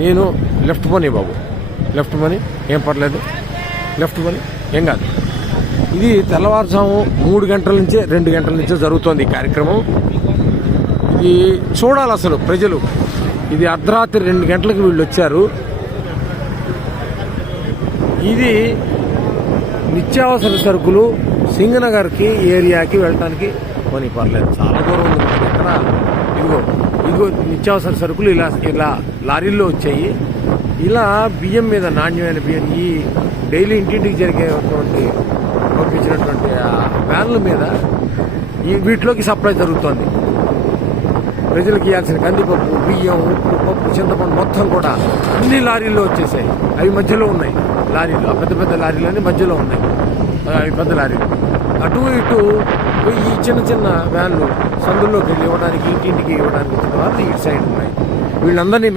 నేను లెఫ్ట్ పోనీ బాబు, లెఫ్ట్ పోనీ, ఏం పర్లేదు, లెఫ్ట్ పోనీ, ఏం కాదు. ఇది తెల్లవారుజాము 3 గంటల నుంచే 2 గంటల నుంచే జరుగుతోంది ఈ కార్యక్రమం. ఇది చూడాలి అసలు ప్రజలు. ఇది అర్ధరాత్రి 2 గంటలకు వీళ్ళు వచ్చారు. ఇది నిత్యావసర సరుకులు సింగనగర్కి ఏరియాకి వెళ్ళటానికి కొని పర్లేదు, చాలా దూరం ఉంది. ఎక్కడ ఇదిగో నిత్యావసర సరుకులు ఇలా లారీల్లో వచ్చాయి. ఇలా బియ్యం మీద, నాణ్యమైన బియ్యం, ఈ డైలీ ఇంటింటికి జరిగేటువంటి పంపించినటువంటి వ్యాన్ల మీద వీటిలోకి సప్లై జరుగుతోంది. ప్రజలకు ఇవ్వాల్సిన కందిపప్పు, బియ్యం, ఉప్పు, పప్పు, చింతపండు మొత్తం కూడా అన్ని లారీల్లో వచ్చేసాయి. అవి మధ్యలో ఉన్నాయి లారీలు, ఆ పెద్ద పెద్ద లారీలన్నీ మధ్యలో ఉన్నాయి. అవి పెద్ద లారీలు. అటు ఇటు ఈ చిన్న చిన్న వ్యాన్లు సందుల్లోకి వెళ్ళి ఇవ్వడానికి, ఇంటింటికి ఇవ్వడానికి వచ్చిన వాళ్ళు ఇటు సైడ్ ఉన్నాయి. వీళ్ళందరినీ